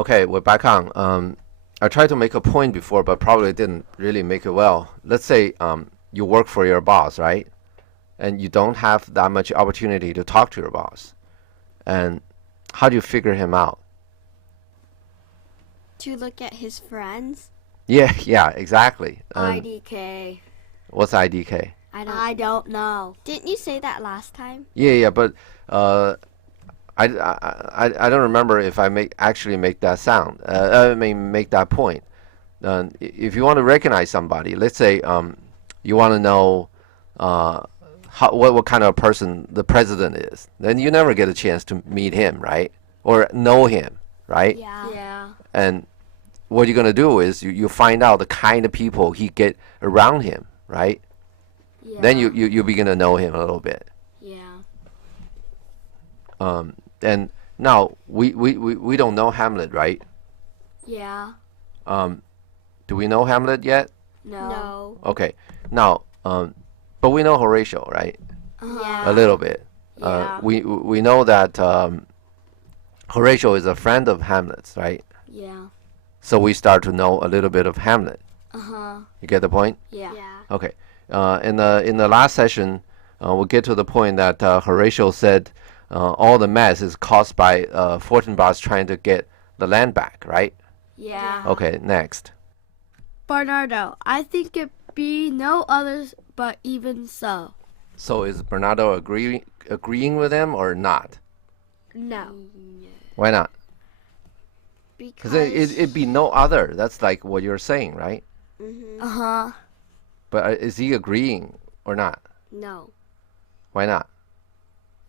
Okay, we're back on. I tried to make a point before, but probably didn't really make it well. Let's say you work for your boss, right? And you don't have that much opportunity to talk to your boss. And how do you figure him out? To look at his friends. Yeah, exactly. IDK. What's IDK? I don't know. Didn't you say that last time? Yeah, but I don't remember if I actually make that sound. I mean, make that point. If you want to recognize somebody, let's say you want to know what kind of person the president is, then you never get a chance to meet him, right? Or know him, right? Yeah. And what you're gonna do is you find out the kind of people he get around him, right? Yeah. Then you begin to know him a little bit. Yeah. And now we don't know Hamlet, right? Yeah. Do we know Hamlet yet? No. Okay. Now, but we know Horatio, right? Yeah. A little bit. Yeah. We know that Horatio is a friend of Hamlet's, right? Yeah. So we start to know a little bit of Hamlet. Uh-huh. You get the point? Yeah. Okay. In the last session, we'll get to the point that Horatio said all the mess is caused by Fortinbras trying to get the land back, right? Yeah. Okay. Next. Bernardo, I think it be no others but even so. So is Bernardo agreeing with him or not? No. Why not? Because Because it'd be no other. That's like what you're saying, right? Uh-huh. But is he agreeing or not? No. Why not?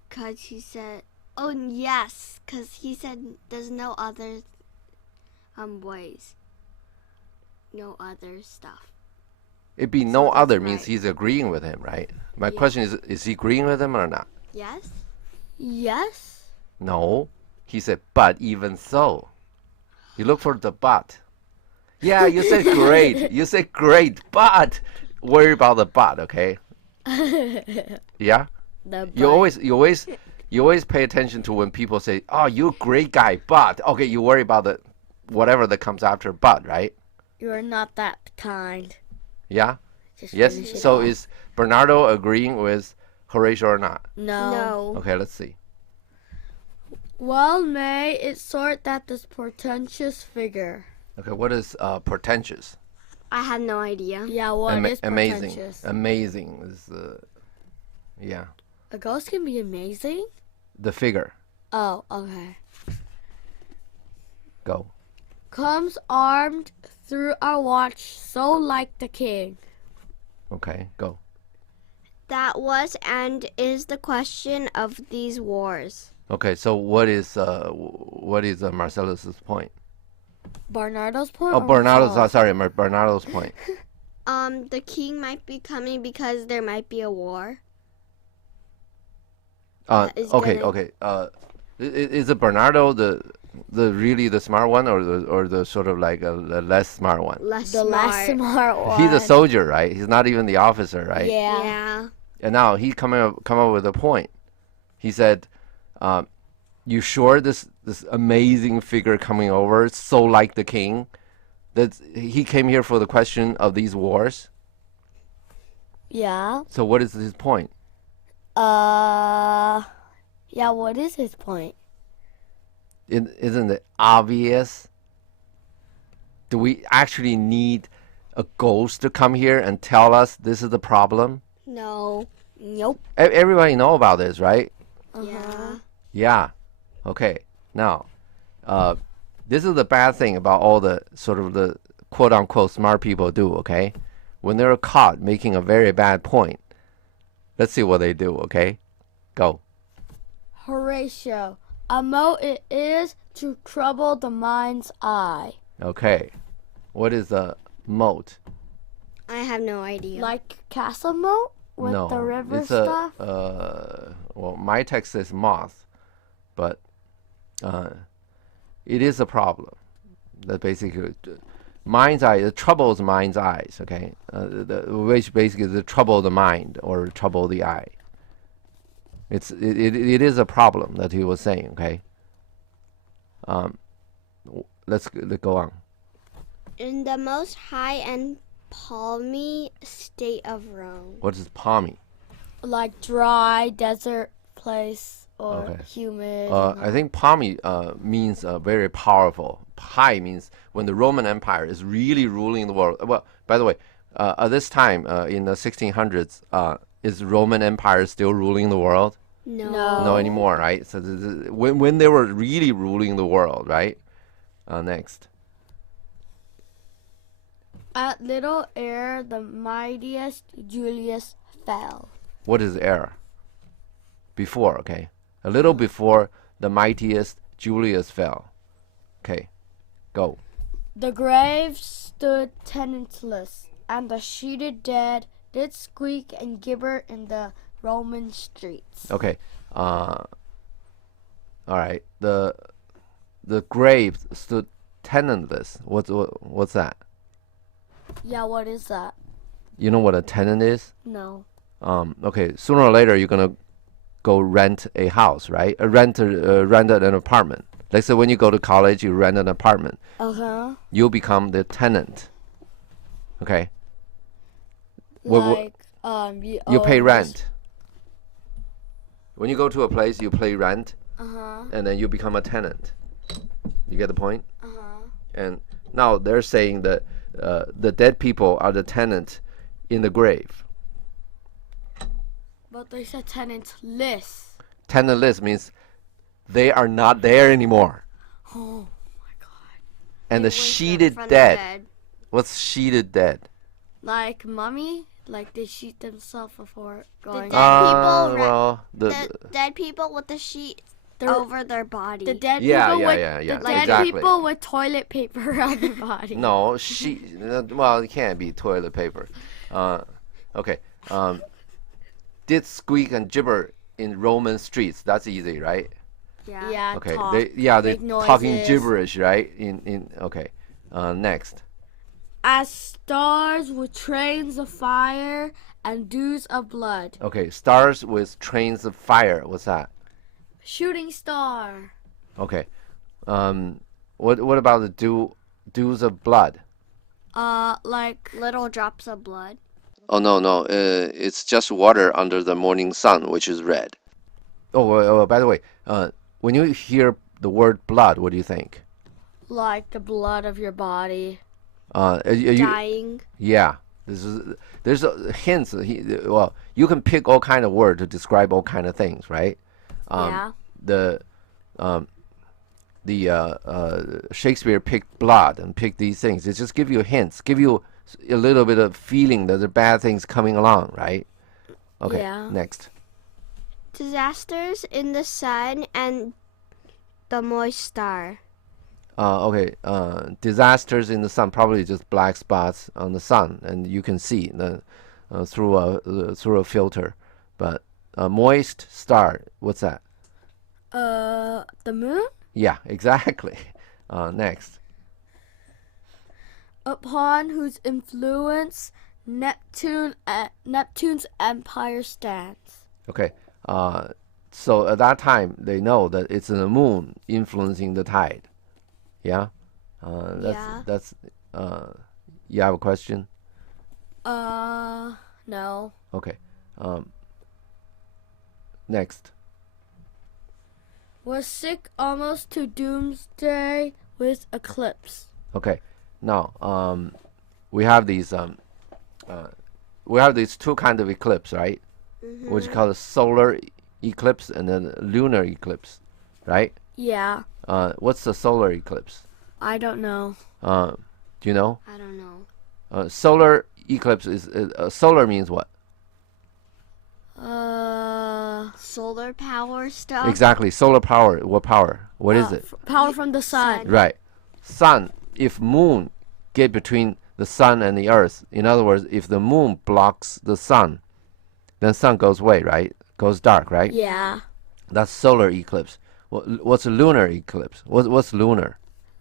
Because he said, oh, yes. Because he said there's no other ways. No other stuff. It'd be no that's other means right. he's agreeing with him, right? My Yeah. question is he agreeing with him or not? Yes? Yes? No. He said, but even so. You look for the but. Yeah, you said great. You said great, but worry about the but, okay? Yeah? You always pay attention to when people say, "Oh, you're a great guy, but," okay, you worry about the whatever that comes after but, right? You're not that kind. Yeah? Just Yes. finish it So off. is Bernardo agreeing with Horatio or not? No. Okay, let's see. Well may it sort that this portentous figure. Okay, what is portentous? I have no idea. Yeah, what is Amazing. portentous? Amazing is yeah, A ghost can be amazing? the figure. Oh, okay. Go. Comes armed through our watch, so like the king. Okay, go. That was and is the question of these wars. Okay, so what is Marcellus's point? Bernardo's point? Oh, or Bernardo's. Marcelo's? Sorry, Bernardo's point. The king might be coming because there might be a war. Is Okay, gonna- okay. Is it Bernardo the really the smart one, or the sort of like the less smart one? Less The smart. less smart one. He's a soldier, right? He's not even the officer, right? Yeah. Yeah. And now he come up with a point. He said, "You sure this amazing figure coming over, so like the king, that he came here for the question of these wars? Yeah. So what is his point? Yeah, what is his point? Isn't it obvious? Do we actually need a ghost to come here and tell us this is the problem? No. Nope. Everybody know about this, right? Yeah. Yeah. Okay. Now, this is the bad thing about all the sort of the quote unquote smart people do, okay? When they're caught making a very bad point, let's see what they do, okay? Go. Horatio, a mote it is to trouble the mind's eye. Okay. What is a moat? I have no idea. Like castle moat with No. the river it's stuff? well, my text says moth, but it is a problem. That basically mind's eye, it troubles mind's eyes, okay? Which basically is the trouble the mind or trouble the eye. It is a problem that he was saying, okay? let's go on. In the most high and palmy state of Rome. What is palmy? Like dry desert place or Okay. humid. I think palmy means very powerful. High means when the Roman Empire is really ruling the world. Well, by the way, at this time in the 1600s, is Roman Empire still ruling the world? No. No anymore, right? So when they were really ruling the world, right? Next. At little air, the mightiest Julius fell. What is air? Before, okay. A little before the mightiest Julius fell. Okay, go. The grave stood tenantless, and the sheeted dead did squeak and gibber in the Roman streets. Okay. All right. The grave stood tenantless. What's that? Yeah, what is that? You know what a tenant is? No. Okay. Sooner or later, you're gonna go rent a house, right? Rent an apartment. Like say when you go to college, you rent an apartment. Uh-huh. You become the tenant. Okay. Like, You pay rent. When you go to a place, you pay rent, Uh-huh. and then you become a tenant. You get the point? Uh-huh. And now they're saying that the dead people are the tenant in the grave. But they said tenantless. Tenantless means they are not there anymore. Oh my god. And They the wake up sheeted from the dead. What's sheeted dead? Like mummy? Like they sheet themselves before going. dead people Well, The dead people with the sheet They're- over their body. The dead Yeah, people yeah, with yeah, yeah, the dead exactly. people with toilet paper around their body. no, well, it can't be toilet paper. Okay. Did squeak and gibber in Roman streets. That's easy, right? Yeah. Yeah. Okay. Talk, They're make talking noises. gibberish, right? Okay. Next. As stars with trains of fire and dews of blood. Okay. Stars with trains of fire. What's that? Shooting star. Okay. What about the dews of blood? Like Little drops of blood. Oh no. It's just water under the morning sun, which is red. Oh, by the way, when you hear the word blood, what do you think? the blood of your body. Dying. Yeah. There's hints. Well, you can pick all kind of word to describe all kind of things, right? Yeah. Shakespeare picked blood and picked these things. It just give you hints, give you a little bit of feeling that there are bad things coming along, right? Okay. Yeah. Next. Disasters in the sun and the moist star. Okay. Disasters in the sun, probably just black spots on the sun, and you can see through a filter. But moist star, what's that? The moon? Yeah, exactly. Next. Upon whose influence Neptune's empire stands. Okay. So at that time, they know that it's the moon influencing the tide. Yeah. That's. You have a question? No. Okay. Next. Was sick almost to doomsday with eclipse. Okay. Now, we have these two kind of eclipse, right? Which is called a solar eclipse and then lunar eclipse, right? Yeah. What's the solar eclipse? I don't know. Do you know? I don't know. Solar eclipse is solar means what? Solar power stuff. Exactly. Solar power. What power? What is it? Power from the sun. Right. Sun. If moon get between the sun and the earth, in other words, if the moon blocks the sun, then sun goes away, right? Goes dark, right? Yeah. That's solar eclipse. What's a lunar eclipse? What's lunar?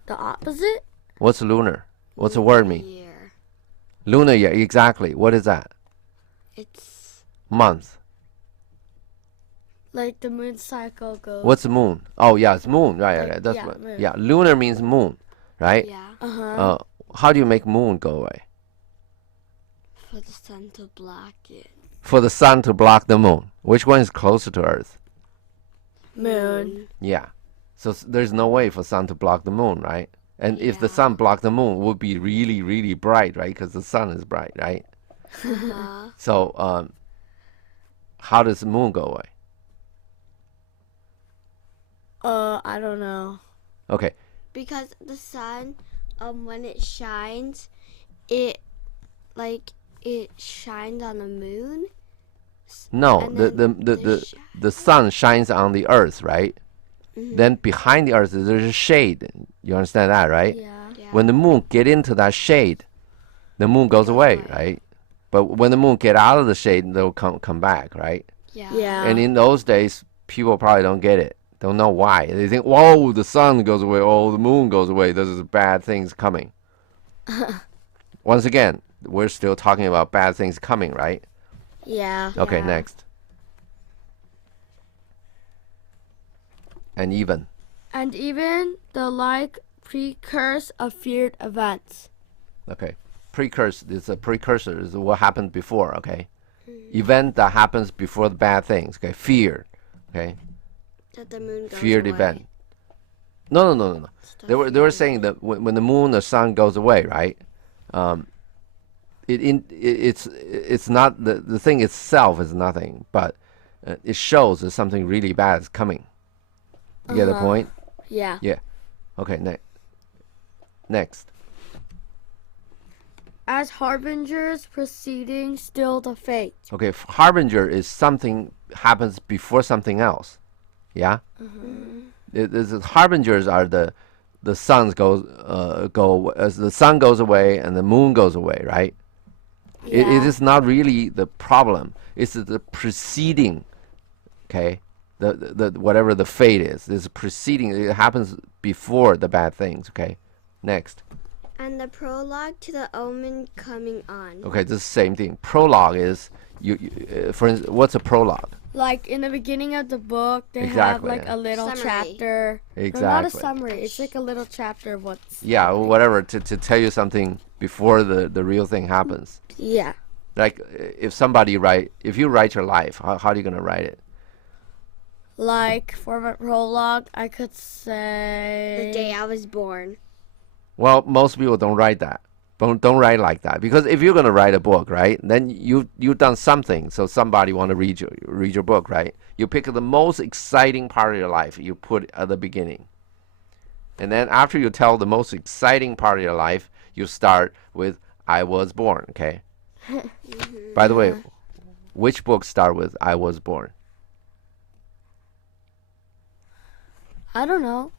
The opposite? What's lunar? What's the word mean? Year. Lunar year. Exactly. What is that? It's Month. Like the moon cycle goes. What's the moon? Oh yeah, it's moon. Right. Like, That's yeah, what. moon. Yeah. Lunar means moon, right? Yeah. How do you make moon go away? For the sun to block it. For the sun to block the moon. Which one is closer to Earth? Moon. Yeah. So there's no way for sun to block the moon, right? And if the sun blocked the moon, it would be really, really bright, right? Because the sun is bright, right? So how does the moon go away? I don't know. Okay. Because the sun, when it shines, it shines on the moon. No, And then the sun shines on the Earth, right? Then behind the Earth there's a shade. You understand that, right? Yeah. When the moon get into that shade, the moon goes away, right? But when the moon get out of the shade, they'll come back, right? Yeah. And in those days, people probably don't get it. Don't know why. They think, whoa, the sun goes away. Oh, the moon goes away. There's bad things coming. Once again, we're still talking about bad things coming, right? Yeah. Okay, next. And even. And even the like precursor of feared events. Okay. Precursor is a precursor is what happened before, okay? Event that happens before the bad things, okay? Fear, okay? That the moon goes Feared away. event. No. They were saying that when the moon, the sun goes away, right? It's not the thing itself is nothing, but it shows that something really bad is coming. You get the point? Yeah. Yeah. Okay. Next. As harbingers preceding still the fate. Okay. Harbinger is something happens before something else. Yeah. Harbingers are the suns go as the sun goes away and the moon goes away, right? It is not really the problem. It's the preceding. Okay. The whatever the fate is preceding. It happens before the bad things. Okay. Next. And the prologue to the Omen coming on. Okay, this is the same thing. Prologue is for instance, what's a prologue? Like in the beginning of the book, they have Exactly, like yeah. a little Summary. chapter. Exactly. No, not a summary. It's like a little chapter of what's. Yeah, whatever to tell you something before the real thing happens. Yeah. Like if you write your life, how are you gonna write it? Like for my prologue, I could say. The day I was born. Well, most people don't write that. Don't write like that, because if you're gonna write a book, right, then you've done something, so somebody want to read your book, right? You pick the most exciting part of your life, you put at the beginning, and then after you tell the most exciting part of your life, you start with "I was born." Okay. By the way, which book start with "I was born"? I don't know.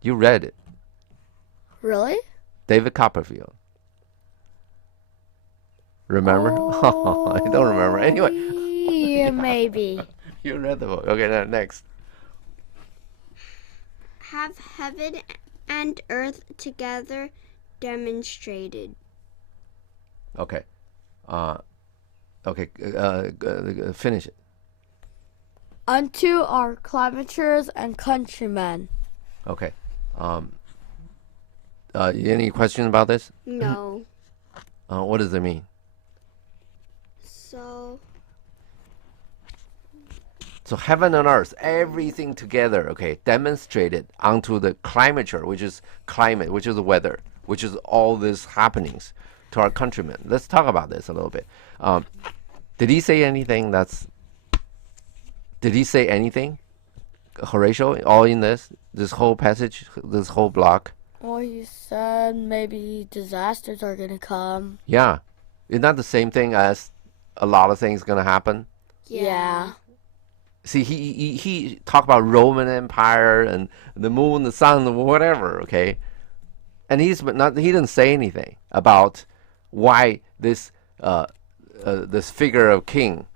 You read it. Really? David Copperfield. Remember? I don't remember. Anyway. Yeah, maybe. You read the book. Okay, now next. Have heaven and earth together demonstrated. Okay. Finish it. Unto our climatures and countrymen. Okay. Any questions about this? No. What does it mean? So heaven and earth, everything together, okay, demonstrated onto the climature, which is climate, which is the weather, which is all these happenings to our countrymen. Let's talk about this a little bit. Did he say anything Horatio, all in this whole passage, this whole block? Well, you said maybe disasters are gonna come. Yeah. Isn't that the same thing as a lot of things going to happen? Yeah. See, he talked about Roman Empire and the moon, the sun, whatever, okay? And he didn't say anything about why this figure of king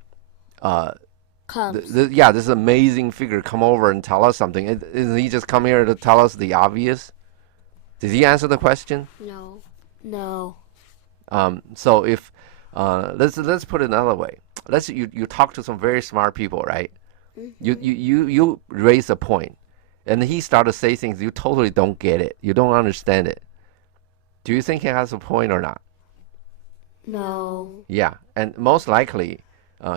Comes. this amazing figure come over and tell us something. Isn't he just come here to tell us the obvious? Did he answer the question? no. No. So if let's put it another way. You talk to some very smart people, right? You raise a point, And he started to say things you totally don't get it. You don't understand it. Do you think he has a point or not? No. Yeah, and most likely,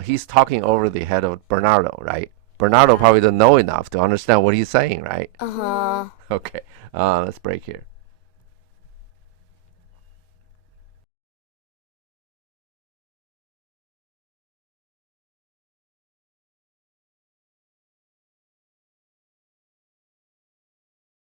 he's talking over the head of Bernardo, right? Bernardo probably doesn't know enough to understand what he's saying, right? Uh-huh. Okay, let's break here.